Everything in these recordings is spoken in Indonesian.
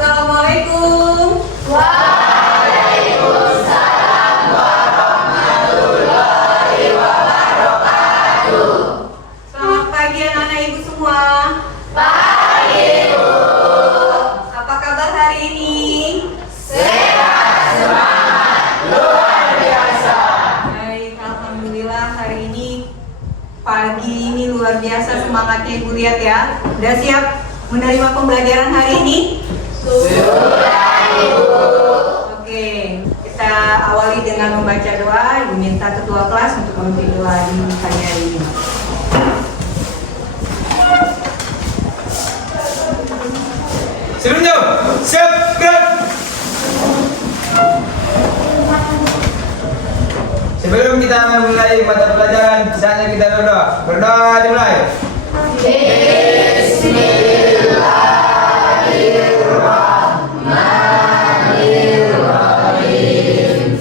Assalamualaikum. Waalaikumsalam warahmatullahi wabarakatuh. Selamat pagi anak-anak ibu semua. Pagi, Bu. Apa kabar hari ini? Sehat, semangat, luar biasa. Baik, alhamdulillah hari ini pagi ini luar biasa semangatnya ibu lihat ya. Udah siap menerima pembelajaran hari ini? Sudah, Ibu. Oke, kita awali dengan membaca doa. Ibu minta ketua kelas untuk memimpin doa di pagi hari ini. Sebelumnya, siap, gerak. Sebelum kita memulai mata pelajaran, saatnya kita berdoa. Berdoa dimulai. Bismillahirrahmanirrahim.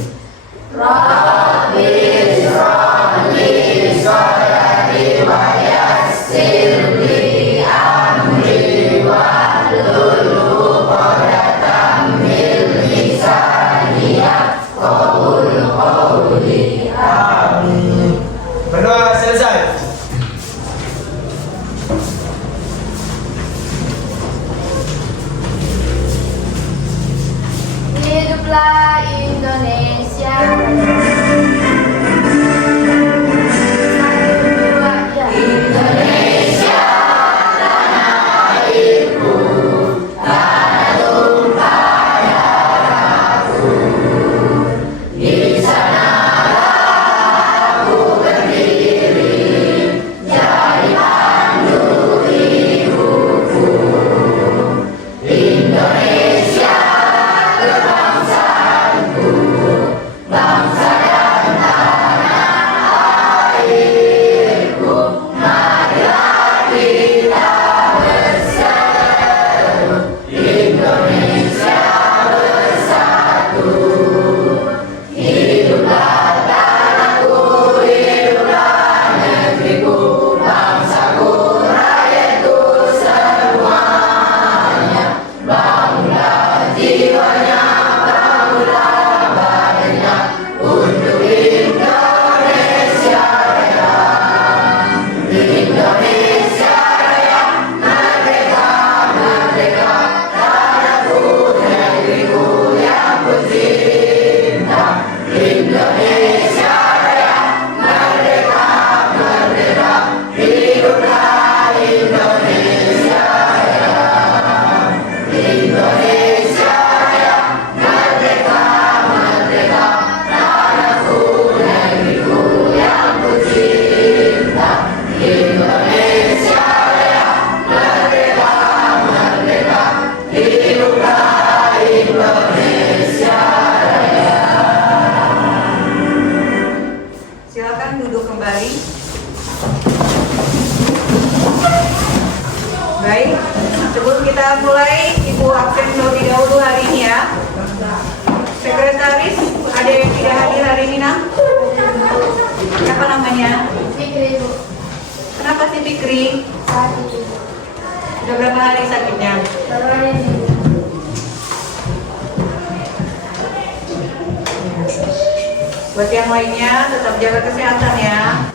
Rabbi shrahli sadri wa yassir li amri wahlul 'uqdatam min lisani yafqahu qawli. Amin. Berdoa selesai. Hiduplah Indonesia. Indonesia, tanah airku, tanah tumpah darahku. Di sanalah aku berdiri, jadi pandu hidupku. Indonesia, kebangsaanku, bangsa dan tanah airku. Marilah kita berseru, Indonesia bersatu. Hiduplah tanahku, hiduplah negeriku, bangsaku, rakyatku semuanya. Bangunlah jiwanya, bangunlah badannya untuk Indonesia Raya. Indonesia Raya, merdeka, merdeka, tanahku, negeriku yang ku cinta. Indonesia Raya, merdeka, merdeka, hiduplah Indonesia Raya. Indonesia Raya, merdeka, merdeka, tanahku, negeriku yang ku cinta. Indonesia Raya, merdeka, merdeka, hiduplah Indonesia Raya. Silakan duduk kembali. Baik, sebelum kita mulai, Ibu absen terlebih dahulu hari ini ya. Sekretaris, ada yang tidak hadir hari ini, Nak? Siapa namanya? Fikri, Bu. Kenapa si Fikri? Sakit. Sudah berapa hari sakitnya? Baru ini. Buat yang lainnya, tetap jaga kesehatan ya.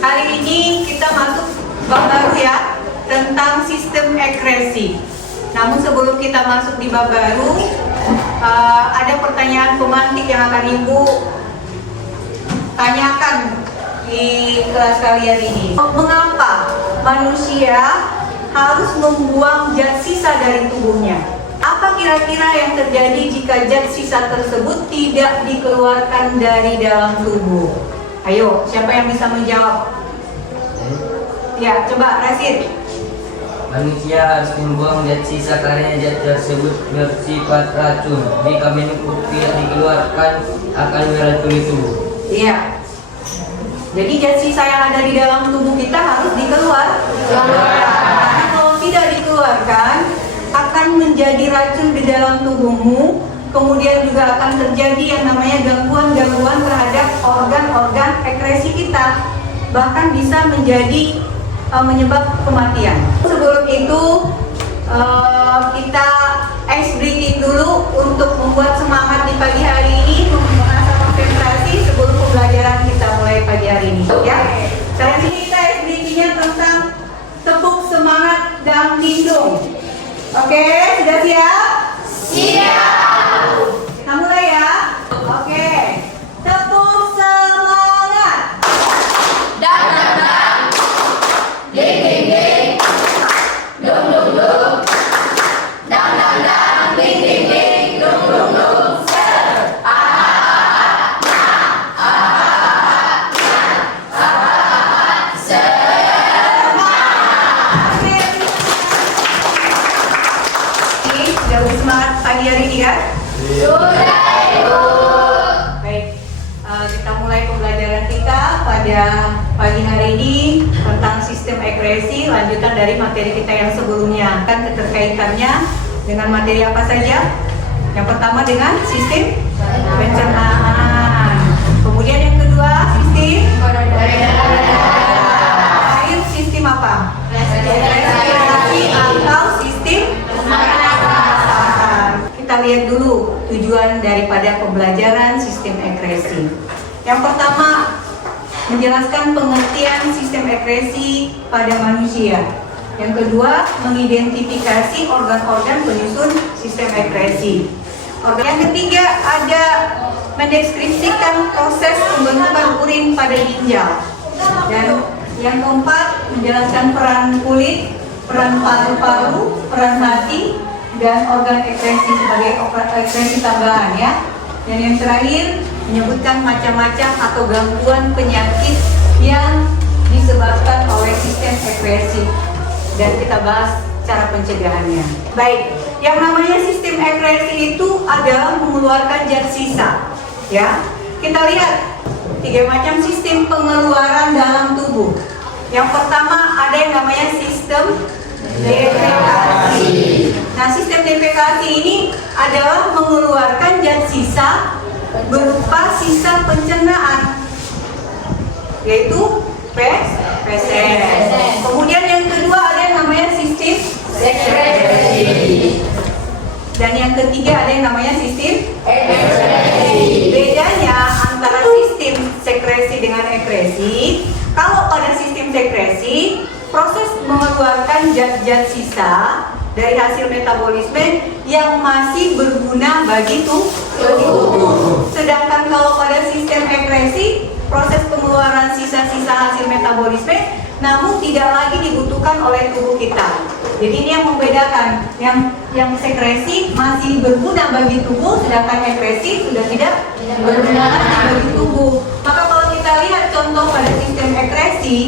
Hari ini kita masuk bab baru ya, tentang sistem ekresi. Namun sebelum kita masuk di bab baru, ada pertanyaan pemantik yang akan Ibu tanyakan di kelas kalian ini. Mengapa manusia harus membuang zat sisa dari tubuhnya? Apa kira-kira yang terjadi jika zat sisa tersebut tidak dikeluarkan dari dalam tubuh? Ayo, siapa yang bisa menjawab? Ya, coba Rasid. Manusia harus membuang zat sisa karena zat tersebut bersifat racun. Jika minum tidak dikeluarkan akan meracuni tubuh. Iya. Jadi zat sisa yang ada di dalam tubuh kita harus dikeluarkan. Karena kalau tidak dikeluarkan akan menjadi racun di dalam tubuhmu. Kemudian juga akan terjadi yang namanya gangguan-gangguan terhadap organ-organ ekresi kita. Bahkan bisa menjadi menyebab kematian. Sebelum itu kita Ya. Sekarang ini kita activity-nya tentang tepuk semangat dan lindung. Oke, sudah siap? Siap. Kita mulai ya. Oke. Tepuk semangat. Dang dang dang, ding ding ding, dung dung dung, dang dang dang, ding ding ding, dung dung dung. Oke, sudah bersemangat pagi hari ini kan? Sudah ibu. Baik, kita mulai pembelajaran kita pada pagi hari ini tentang sistem akresi, lanjutan dari materi kita yang sebelumnya. Kan keterkaitannya dengan materi apa saja? Yang pertama dengan sistem pencernaan. Kemudian yang kedua sistem air, sistem apa? Respirasi atau sistem pernafasan. Kita lihat dulu tujuan daripada pembelajaran sistem akresi. Yang pertama, menjelaskan pengertian sistem akresi pada manusia. Yang kedua, mengidentifikasi organ-organ penyusun sistem akresi. Yang ketiga, ada mendeskripsikan proses pembentukan urin pada ginjal. Dan yang keempat, menjelaskan peran kulit, peran paru-paru, peran hati, dan organ akresi sebagai akresi tambahan ya. Dan yang terakhir, menyebutkan macam-macam atau gangguan penyakit yang disebabkan oleh sistem akresi. Dan kita bahas cara pencegahannya. Baik, yang namanya sistem akresi itu adalah mengeluarkan zat sisa. Ya, kita lihat 3 macam sistem pengeluaran dalam tubuh. Yang pertama ada yang namanya sistem defekasi. Nah, sistem defekasi ini adalah mengeluarkan zat sisa berupa sisa pencernaan, yaitu feses. Kemudian yang kedua ada yang namanya sistem sekresi. Dan yang ketiga ada yang namanya sistem ekskresi. Bedanya antara sistem sekresi dengan ekskresi, kalau pada sistem sekresi, proses mengeluarkan zat-zat sisa dari hasil metabolisme yang masih berguna bagi tubuh. Sedangkan kalau pada sistem ekskresi, proses pengeluaran sisa-sisa hasil metabolisme namun tidak lagi dibutuhkan oleh tubuh kita. Jadi ini yang membedakan, yang sekresi masih berguna bagi tubuh, sedangkan ekskresi sudah tidak berguna lagi bagi tubuh. Maka kalau kita lihat contoh pada sistem ekskresi,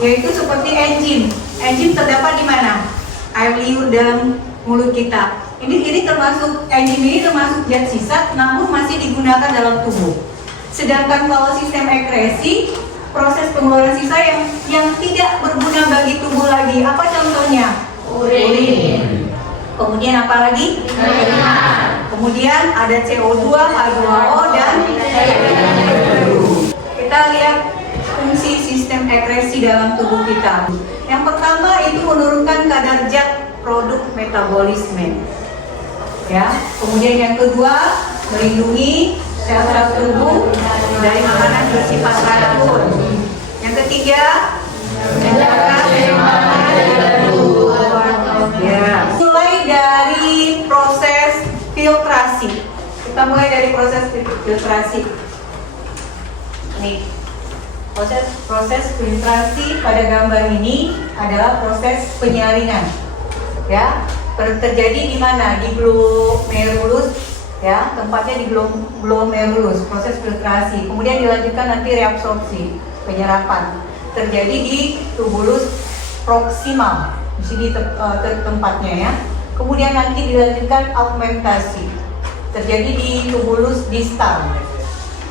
yaitu seperti enzim. Enzim terdapat di mana? Air liur dalam mulut kita. Ini termasuk enzim ini termasuk zat sisa, namun masih digunakan dalam tubuh. Sedangkan kalau sistem ekskresi, proses pengeluaran sisa yang tidak berguna bagi tubuh lagi. Apa contohnya? Urin. Kemudian apa lagi? Kemudian ada CO2, H2O, dan kita lihat fungsi sistem ekskresi dalam tubuh kita. Yang pertama itu menurunkan kadar zat produk metabolisme. Ya. Kemudian yang kedua, melindungi sel-sel tubuh dari makanan bersifat racun. Yang ketiga, menjaga keseimbangan tubuh. Ya. Mulai dari proses filtrasi. Kita mulai dari proses filtrasi. Nih, proses filtrasi pada gambar ini adalah proses penyaringan. Ya, terjadi di mana? Di glomerulus. Ya, tempatnya di glomerulus, proses filtrasi. Kemudian dilanjutkan nanti reabsorpsi, penyerapan. Terjadi di tubulus proksimal, di sini tempatnya ya. Kemudian nanti dilanjutkan augmentasi, terjadi di tubulus distal.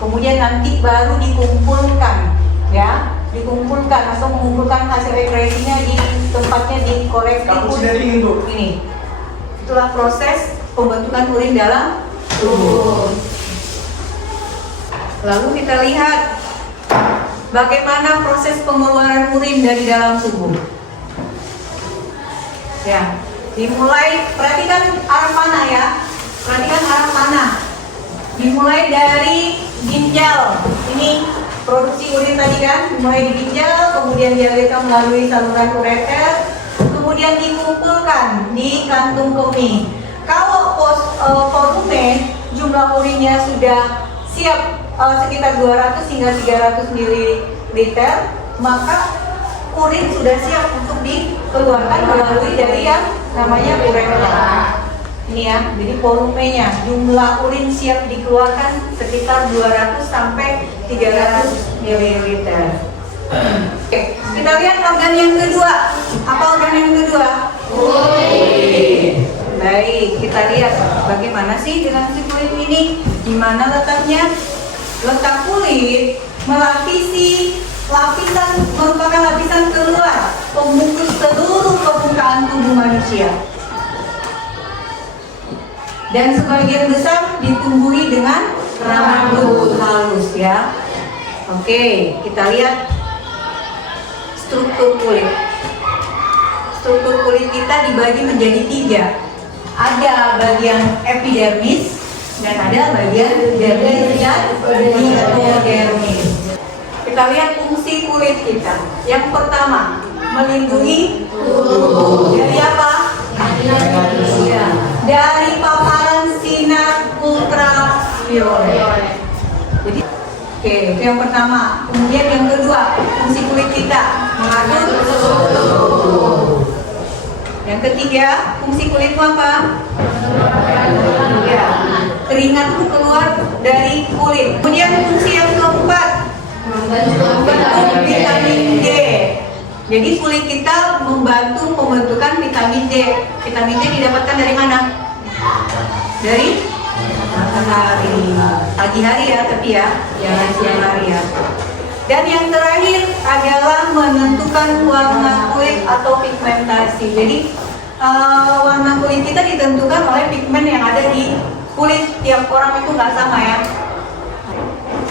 Kemudian nanti baru dikumpulkan, ya, dikumpulkan atau mengumpulkan hasil ekskresinya di tempatnya di kolektif. Ini, itulah proses pembentukan urin dalam tubuh. Lalu kita lihat bagaimana proses pengeluaran urin dari dalam tubuh. Ya, dimulai, perhatikan arah panah ya, perhatikan arah panah. Dimulai dari ginjal, ini produksi urin tadi kan, mulai di ginjal, kemudian dialirkan melalui saluran ureter, kemudian dikumpulkan di kantung kemih. Kalau volume jumlah urinnya sudah siap sekitar 200 hingga 300 ml, maka urin sudah siap untuk dikeluarkan melalui dari yang namanya ureter. Ini ya, jadi volumenya, jumlah urin siap dikeluarkan sekitar 200 sampai 300 ml. Oke, kita lihat organ yang kedua. Apa organ yang kedua? Kulit. Baik, kita lihat bagaimana sih dengan si kulit ini. Di mana letaknya? Letak kulit melapisi lapisan, merupakan lapisan keluar pembungkus seluruh permukaan tubuh manusia. Dan sebagian besar ditumbuhi dengan rambut halus ya. Oke, kita lihat struktur kulit. Struktur kulit kita dibagi menjadi 3. Ada bagian epidermis dan ada bagian dermis dan hipodermis. Kita lihat fungsi kulit kita. Yang pertama, melindungi tubuh dari apa? Ya, dari paparan sinar ultraviolet. Jadi, oke, itu yang pertama. Kemudian yang kedua, fungsi kulit kita mengatur suhu. Yang ketiga, fungsi kulit apa? Ya, keringat itu keluar dari kulit. Kemudian fungsi yang keempat, membentuk vitamin D. Jadi kulit kita membantu pembentukan vitamin D. Vitamin D didapatkan dari mana? Dari matahari. Pagi hari ya, tapi ya, jangan siang hari ya. Dan yang terakhir adalah menentukan warna kulit atau pigmentasi. Jadi warna kulit kita ditentukan oleh pigmen yang ada di kulit. Tiap orang itu nggak sama ya.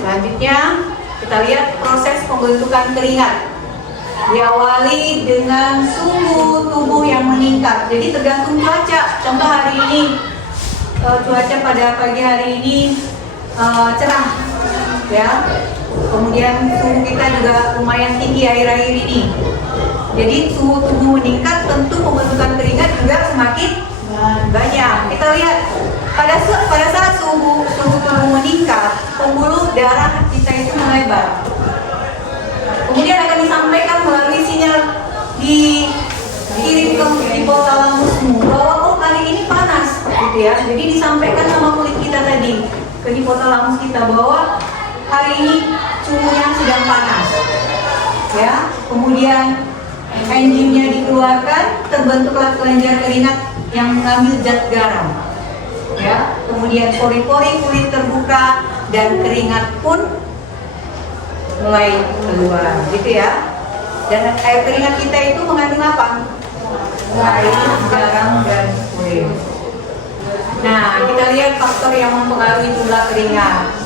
Selanjutnya kita lihat proses pembentukan keringat. Diawali dengan suhu tubuh yang meningkat. Jadi tergantung cuaca. Contoh hari ini cuaca pada pagi hari ini cerah, ya. Kemudian suhu kita juga lumayan tinggi akhir-akhir ini. Jadi suhu tubuh meningkat, tentu pembentukan keringat juga semakin banyak. Kita lihat pada saat suhu tubuh meningkat, pembuluh darah kita itu melebar. Kemudian akan disampaikan melalui sinyal dikirim ke hipotalamusmu bahwa oh kali ini panas, gitu ya. Jadi disampaikan sama kulit kita tadi ke hipotalamus kita bahwa hari ini suhunya sedang panas, ya. Kemudian enzimnya dikeluarkan, terbentuklah kelenjar keringat yang mengambil zat garam, ya. Kemudian pori-pori kulit terbuka dan keringat pun mulai keluar, gitu ya. Dan air keringat kita itu mengandung apa? Air, garam, dan urin. Nah, kita lihat faktor yang mempengaruhi jumlah keringat.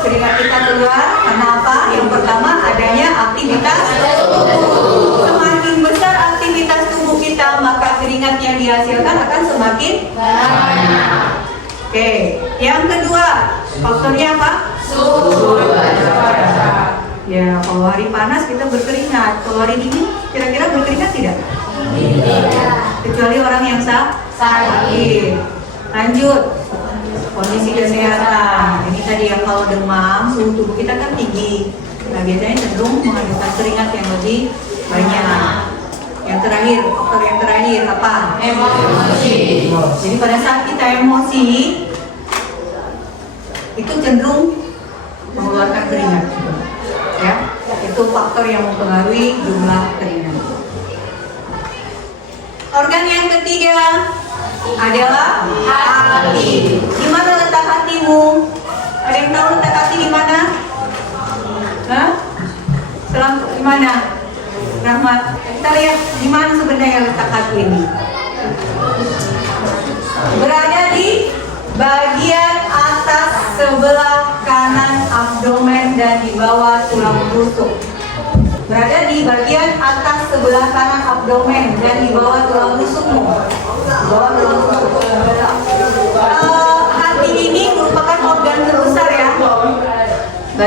Keringat kita keluar karena apa? Yang pertama adanya aktivitas tubuh. Semakin besar aktivitas tubuh kita, maka keringat yang dihasilkan akan semakin banyak. Oke, yang kedua faktornya apa? Suhu. Ya, kalau hari panas kita berkeringat, kalau hari dingin kira-kira berkeringat tidak? Tidak. Kecuali orang yang sakit. Lanjut, kondisi kesehatan. Ini tadi yang kalau demam, suhu tubuh kita kan tinggi. Nah, biasanya cenderung menghasilkan keringat yang lebih banyak. Yang terakhir, faktor yang terakhir apa? Emosi. Jadi pada saat kita emosi, itu cenderung mengeluarkan keringat. Ya, itu faktor yang mempengaruhi jumlah keringat. Organ yang ketiga adalah hati. Di mana letak hatimu? Ada yang tahu letak hati di mana? Hah? Di mana? Rahmat. Kita lihat di mana sebenarnya letak hati ini. Berada di bagian atas sebelah kanan abdomen dan di bawah tulang rusuk. Berada di bagian atas sebelah kanan abdomen dan di bawah tulang rusukmu. Bawah tulang rusuk. Hati ini merupakan organ terbesar ya.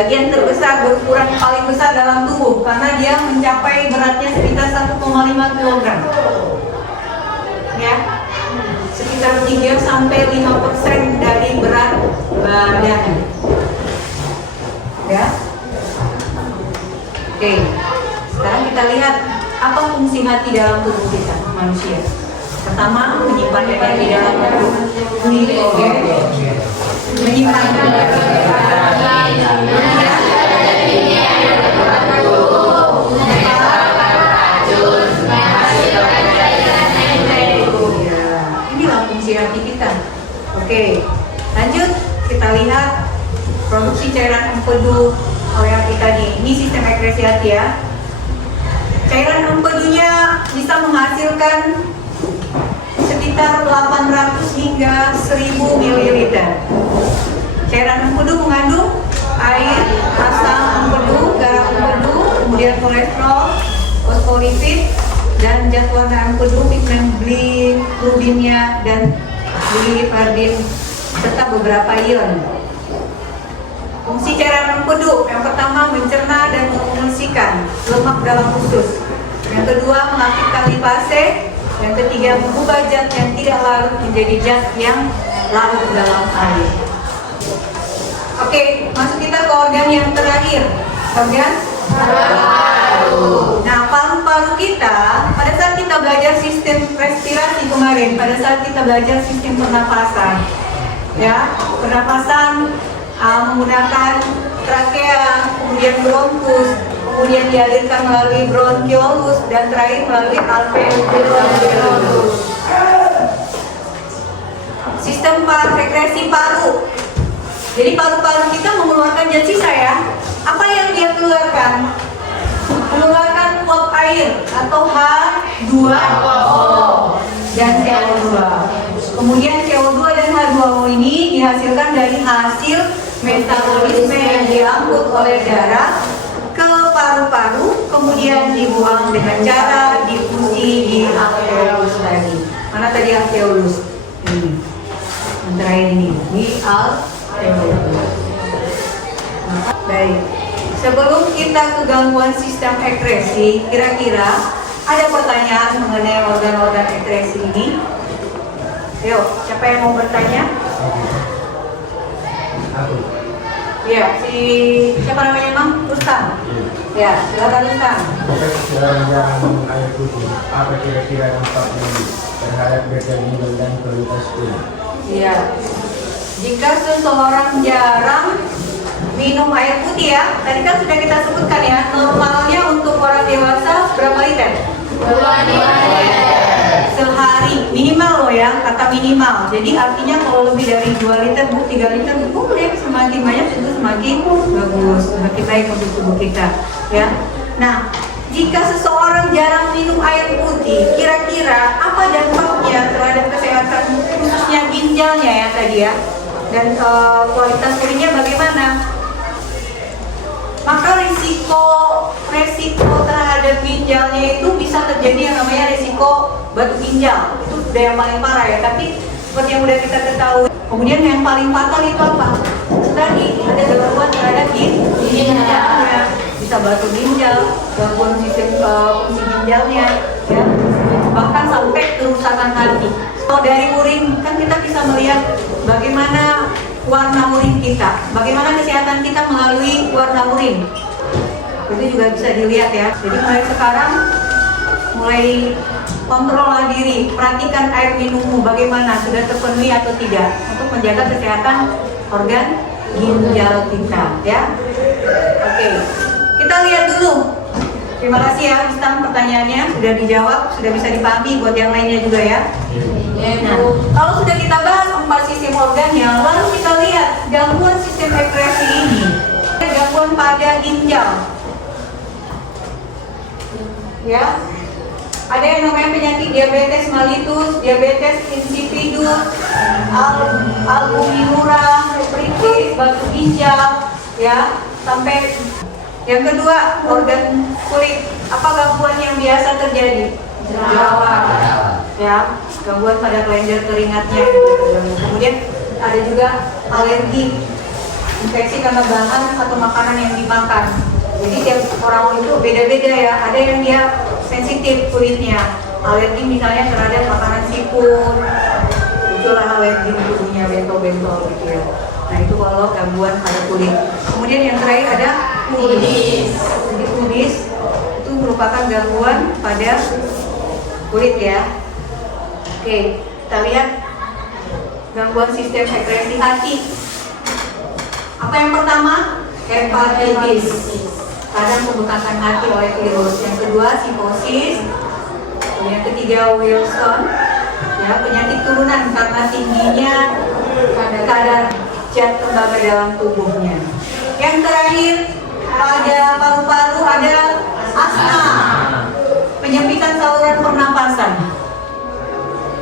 bagian terbesar berukuran paling besar dalam tubuh karena dia mencapai beratnya sekitar 1,5 kg. Ya, sekitar 3 sampai 5% dari berat badan. Ya. Oke. Sekarang kita lihat apa fungsi hati dalam tubuh kita manusia. Pertama, menyimpan energi dalam tubuh. Menyimpan inilah fungsi hati kita. Oke, lanjut kita lihat produksi cairan empedu oleh hati tadi. Ini sistem ekskresi hati ya. Cairan empedunya bisa menghasilkan sekitar 800 hingga 1000 ml. Cairan empedu mengandung air, asam empedu, garam empedu, kemudian kolesterol, fosfolipid, dan zat warna empedu, pigmen bilirubinnya, dan biliverdin, serta beberapa ion. Fungsi cairan empedu yang pertama mencerna dan mengemulsikan lemak dalam usus. Yang kedua mengaktifkan lipase. Yang ketiga mengubah zat yang tidak larut menjadi zat yang larut dalam air. Oke, masuk kita ke organ yang terakhir. Organ paru. Nah, paru-paru kita pada saat kita belajar sistem respirasi kemarin, pada saat kita belajar sistem pernapasan, ya, pernapasan menggunakan trakea, kemudian bronkus, kemudian dialirkan melalui bronkiolus, dan terakhir melalui alveolus. Sistem sekresi paru. Jadi paru-paru kita mengeluarkan zat sisa ya. Apa yang dia keluarkan? Mengeluarkan uap air atau H2O dan CO2. Kemudian CO2 dan H2O ini dihasilkan dari hasil metabolisme yang diangkut oleh darah ke paru-paru, kemudian dibuang dengan cara difusi di alveolus tadi. Mana tadi alveolus? Ini. Yang terakhir ini di alveolus. Baik. Sebelum kita ke gangguan sistem ekskresi, kira-kira ada pertanyaan mengenai organ-organ ekskresi ini? Yuk, siapa yang mau bertanya? Aku. Ya, siapa namanya Mang? Rustam. Ya, silakan Rustam. Jarang-jarang minum air putih. Apa kira-kira dampaknya terhadap daya ginjal dan kualitas kulit? Iya. Jika seseorang jarang minum air putih ya, tadi kan sudah kita sebutkan ya, normalnya untuk orang dewasa berapa liter? 2 liter. Sehari minimal loh ya, kata minimal. Jadi artinya kalau lebih dari 2 liter, 3 liter boleh, semakin banyak tentu semakin bagus, semakin baik untuk tubuh kita ya. Nah, jika seseorang jarang minum air putih, kira-kira apa dampaknya terhadap kesehatan khususnya ginjalnya ya tadi ya, dan kualitas kulitnya bagaimana? Maka risiko terhadap ginjalnya itu bisa terjadi yang namanya risiko batu ginjal. Itu sudah yang paling parah ya, tapi seperti yang udah kita ketahui. Kemudian yang paling fatal itu apa? Tadi ada gangguan terhadap ginjalnya, bisa batu ginjal, gangguan sistem fungsi ginjalnya, ya, bahkan sampai kerusakan hati. Kalau dari urin kan kita bisa melihat bagaimana warna urin kita, bagaimana kesehatan kita melalui warna urin. Itu juga bisa dilihat ya. Jadi mulai sekarang, mulai kontrollah diri, perhatikan air minummu bagaimana, sudah terpenuhi atau tidak, untuk menjaga kesehatan organ ginjal kita ya. Oke, kita lihat dulu. Terima kasih ya Rustam, pertanyaannya sudah dijawab, sudah bisa dipahami buat yang lainnya juga ya. Nah, kalau sudah kita bahas 4 sistem organnya, lalu kita lihat gangguan sistem ekskresi ini. Gangguan pada ginjal. Ya. Ada yang namanya penyakit diabetes mellitus, diabetes insipidus, albuminura, nefritis, batu ginjal, ya, sampai yang kedua organ kulit. Apa gangguan yang biasa terjadi? Jerawat, ya, gangguan pada kelenjar keringatnya. Kemudian ada juga alergi, infeksi karena bahan atau makanan yang dimakan. Jadi tiap orang itu beda-beda ya. Ada yang dia sensitif kulitnya, alergi misalnya terhadap makanan seafood, itulah alergi tubuhnya bentol-bentol gitu ya. Nah itu kalau gangguan pada kulit. Kemudian yang terakhir ada pudis. Jadi pudis itu merupakan gangguan pada kulit ya. Oke, kita lihat gangguan sistem sekresi hati. Apa yang pertama? Hepatitis. Kadang pembekakan hati oleh virus. Yang kedua psikosis. Yang ketiga Wilson. Ya, penyakit turunan karena tingginya kadar zat tembaga dalam tubuhnya. Yang terakhir pada paru-paru ada asma, penyempitan saluran pernapasan.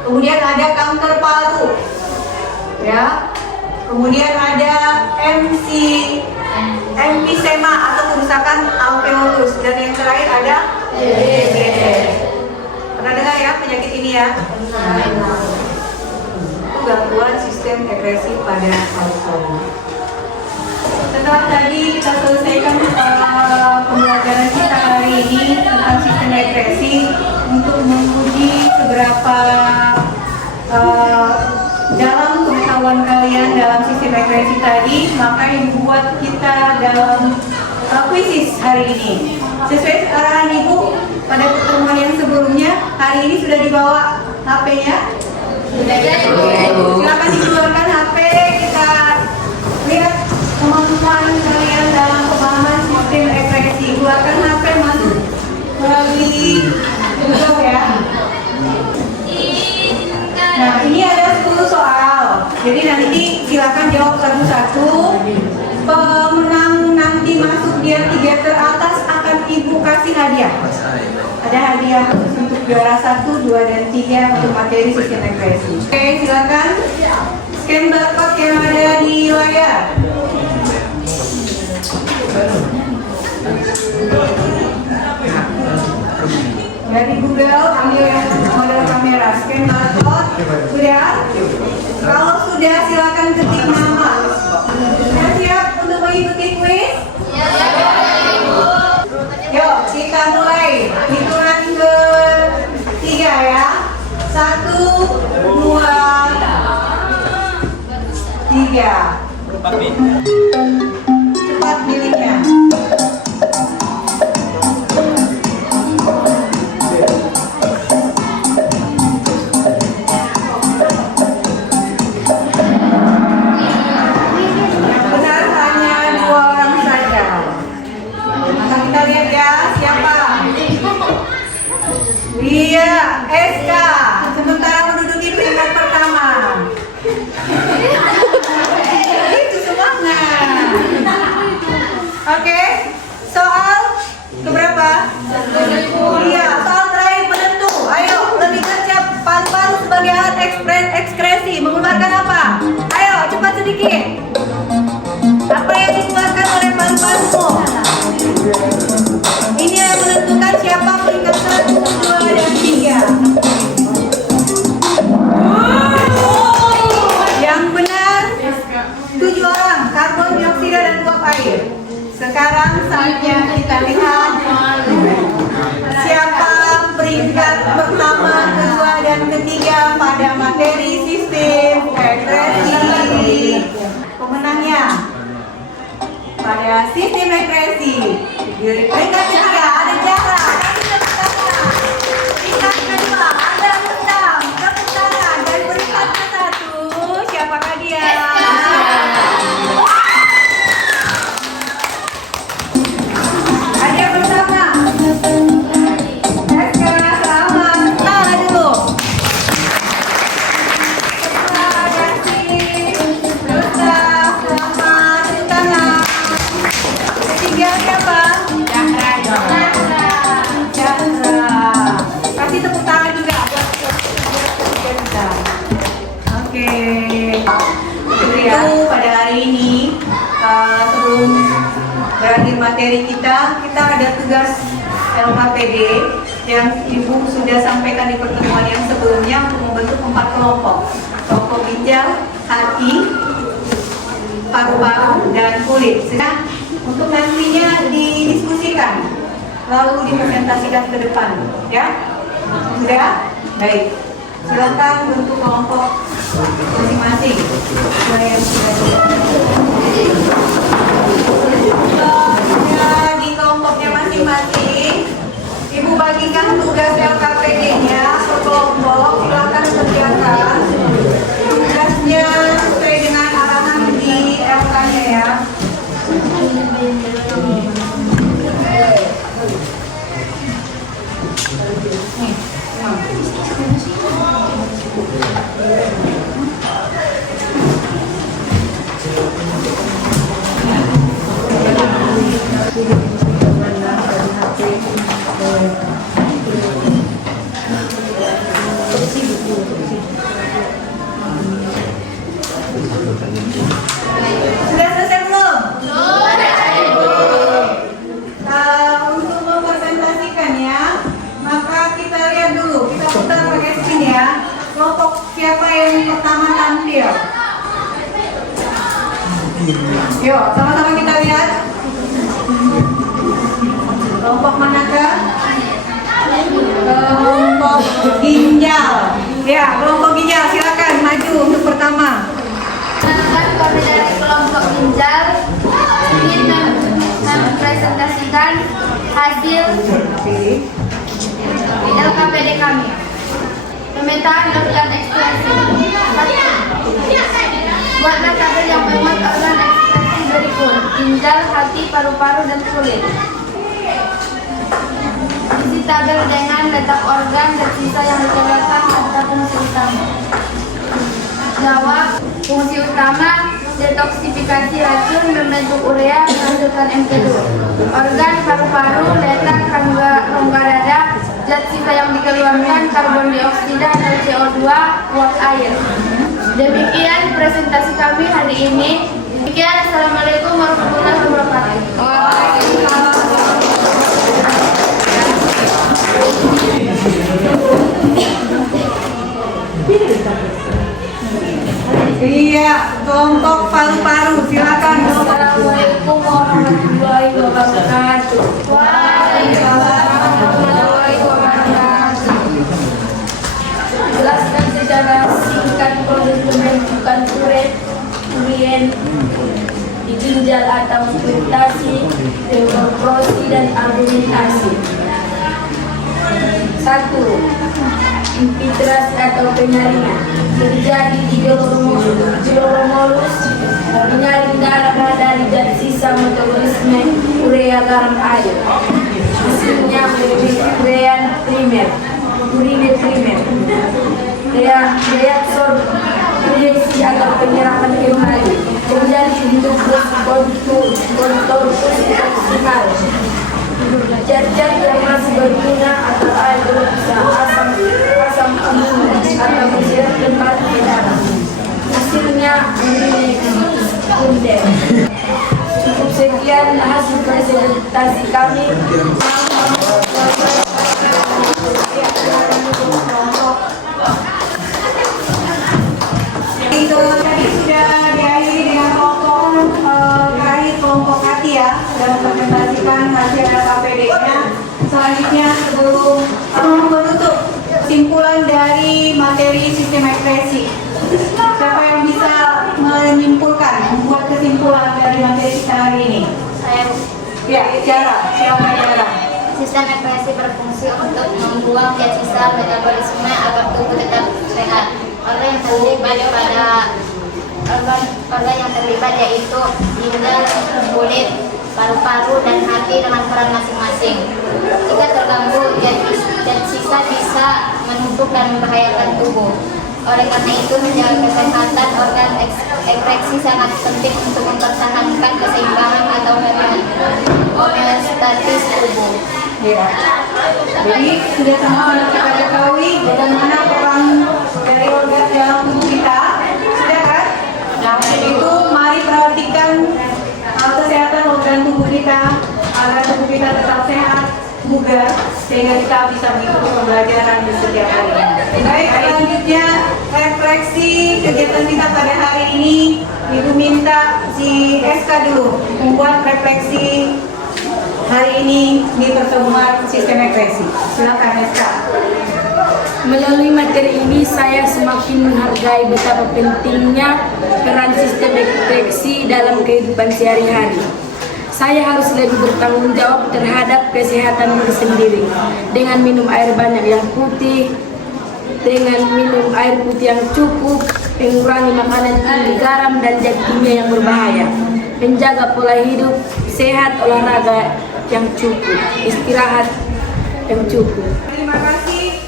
Kemudian ada kanker paru, ya. Kemudian ada emfisema atau kerusakan alveolus, dan yang terakhir ada DBD. Pernah dengar ya penyakit ini ya? Itu gangguan sistem sekresi pada paru-paru. Setelah tadi kita selesaikan pembelajaran kita hari ini tentang sistem sekresi untuk menguji seberapa dalam pengetahuan kalian dalam sistem sekresi tadi, maka yang membuat kita dalam kuisis hari ini. Sesuai arahan Ibu pada pertemuan yang sebelumnya, hari ini sudah dibawa HP-nya? Silakan dikeluarkan HP, kita lihat teman-teman kalian dalam pemahaman sistem sekresi. Keluarkan HP, masuk melalui Google ya. Nah, ini ada 10 soal. Jadi nanti silakan jawab satu-satu. Pemenang nanti masuk dia 3 teratas akan Ibu kasih hadiah. Ada hadiah untuk juara 1, 2, dan 3 untuk materi sistem sekresi. Oke, silakan scan barcode yang ada di layar. Dari Google ambil yang model kamera, scan barcode. Sudah? Kalau sudah silakan ketik nama. Sudah siap untuk mengikuti kuis? Yuk kita mulai. Hitungan ke-3 ya. 1, 2, 3. Cepat pilihnya. Iya, SK. Sementara menduduki peringkat pertama. Itu semangat. Oke, soal keberapa? Iya, soal terakhir penentu. Ayo, lebih kerja paru-paru sebagai alat ekskresi. Mengeluarkan apa? Ayo, cepat sedikit. Apa yang dikeluarkan oleh paru-parumu? Ini yang menentukan siapa peringkat 1, 2, dan 3. Yang benar 7 orang, karbon dioksida dan uap air. Sekarang saatnya kita lihat siapa peringkat pertama, kedua, dan ketiga pada materi sistem sekresi. Pemenangnya pada sistem sekresi di peringkat ketiga ada Zahra. Peringkat kedua ada Uttam. Tepuk tangan. Dan peringkat ke-1 siapakah dia? Ada bersama. Sekarang selamat. Tahan dulu. Siapa? Kasih tepuk tangan juga buat kita. Oke. Itu pada hari ini sebelum berakhir materi kita ada tugas LKPD yang Ibu sudah sampaikan di pertemuan yang sebelumnya untuk membentuk 4 kelompok. Kelompok ginjal, hati, paru-paru, dan kulit. Sedang untuk nantinya didiskusikan, lalu dipresentasikan ke depan, ya? Sudah? Baik. Silakan untuk kelompok masing-masing. Di kelompoknya masing-masing, Ibu bagikan tugas LKPD-nya ke kelompok. Silakan kerjakan tugasnya sesuai dengan arahan di LK-nya ya. Sudah selesai belum? Untuk mempresentasikan ya, maka kita lihat dulu, kita putar pakai screen ya. Kelompok siapa yang pertama tampil? Yuk, sama-sama kita lihat. Kelompok manakah? Kelompok ginjal. Ya, kelompok ginjal silakan maju untuk pertama. Rekan kami dari kelompok ginjal ingin mempresentasikan hasil LKPD kami. Pemetaan organ ekspresi. Buatlah tabel yang memuat organ ekspresi berikut: ginjal, hati, paru-paru, dan kulit. Isi tabel dengan letak organ dan sisa yang dikeluarkan serta fungsi utama. Jawab. Fungsi utama: detoksifikasi racun, membentuk urea, menghasilkan MP2. Organ paru-paru, letak rongga dada, zat sisa yang dikeluarkan karbon dioksida dan CO2, uap air. Demikian presentasi kami hari ini. Demikian, assalamualaikum warahmatullahi wabarakatuh. Iya, kelompok paru-paru silakan. Assalamualaikum warahmatullahi wabarakatuh. Waalaikumsalam warahmatullahi wabarakatuh. Jelaskan secara singkat proses pembentukan urean di ginjal atau filtrasi, dekompresi, dan argumentasi. 1. Infiltrasi atau penyaringan terjadi di glomerulus, menyaring darah dari zat sisa metabolisme urea garam air. Hasilnya urean primer, urine primer. Reaksor reaksi atau penyerapan kembali terjadi di tubuh kontorsikal. Zat-zat yang masih berguna atau air berusaha asam amino atau menjerat tempat di darah. Hasilnya sekunder. Cukup sekian hasil presentasi kami. Itu tadi sudah diakhiri dengan kelompok hati ya, sudah mempresentasikan hasil LKPD-nya. Selanjutnya sebelum menutup kesimpulan dari materi sistem ekspresi, siapa yang bisa menyimpulkan, membuat kesimpulan dari materi kita hari ini? Saya Ya, silakan Cara. Sistem ekspresi berfungsi untuk membuang zat sisa metabolisme agar tubuh tetap sehat. Organ yang terlibat yaitu ginjal, kulit, paru-paru, dan hati dengan peran masing-masing. Jika terganggu, zat sisa bisa menumpuk dan membahayakan tubuh. Oleh karena itu, menjaga kesehatan organ ekspresi sangat penting untuk mempertahankan keseimbangan atau homeostatis tubuh. Ya. Jadi sudah sama-sama kita ketahui bagaimana peran dari organ dalam tubuh kita, sudah kan? Nah, untuk itu mari perhatikan kesehatan organ tubuh kita agar tubuh kita tetap sehat, bugar, sehingga kita bisa mengikuti pembelajaran di setiap hari. Baik, selanjutnya refleksi kegiatan kegiatan kita pada hari ini, Ibu minta si SK dulu membuat refleksi hari ini di pertemuan sistem ekspresi. Silakan SK. Melalui materi ini, saya semakin menghargai betapa pentingnya peran sistem ekspresi dalam kehidupan sehari-hari. Saya harus lebih bertanggung jawab terhadap kesehatan diri sendiri dengan minum air banyak yang putih, dengan minum air putih yang cukup, mengurangi makanan tinggi garam dan zat kimia yang berbahaya, menjaga pola hidup sehat, olahraga yang cukup, istirahat yang cukup. Terima kasih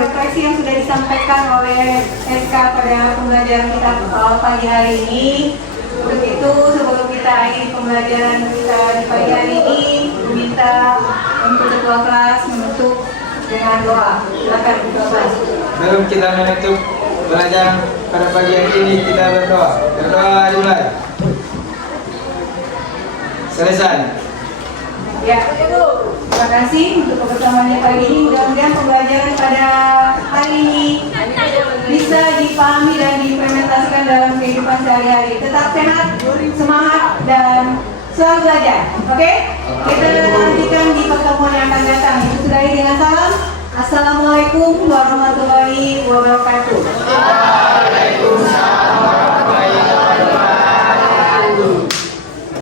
refleksi yang sudah disampaikan oleh SK pada pembelajaran kita pagi hari ini. Untuk itu, sebelum kita akhiri pembelajaran kita di pagi hari ini, minta untuk ketua kelas menutup dengan doa. Silakan ketua kelas. Sebelum kita menutup pelajaran pada pagi hari ini, kita berdoa. Berdoa dimulai. Selesai. Ya, terima kasih untuk kebersamaannya pagi ini. Mudah-mudahan pembelajaran pada hari ini bisa dipahami dan diimplementasikan dalam kehidupan sehari-hari. Tetap sehat, semangat, dan selalu belajar. Oke? Kita nantikan di pertemuan yang akan datang. Itu sudahi dengan salam. Assalamualaikum warahmatullahi wabarakatuh.